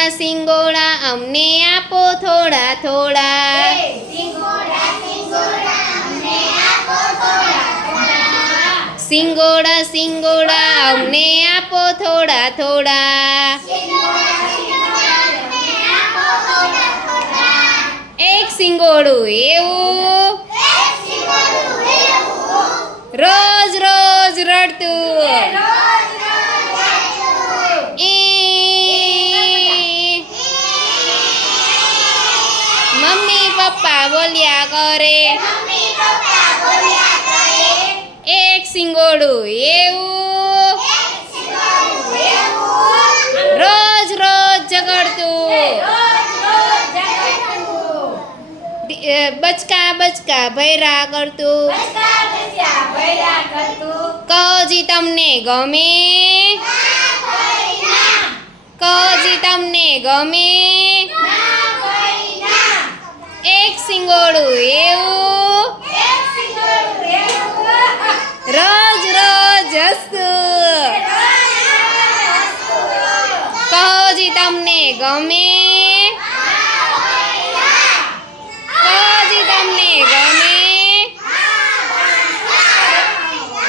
સિંગોડા સિંગોડા અમને આપો થોડા થોડા. સિંગોડા સિંગોડા અમને આપો થોડા થોડા. એક સિંગોડું એવું. રોજ રોજ રડતું. મમ્મી પપ્પા બોલ્યા કરે એક સિંગોડું એવું રોજ રોજ ઝઘડતું ડી- અ, બચકા બચકા ભૈરા કરતું કજી તમને ગમે કજી તમને ગમે સિંગોડું એવું? રોજ રોજ હસતું. કહોજી તમને ગમે?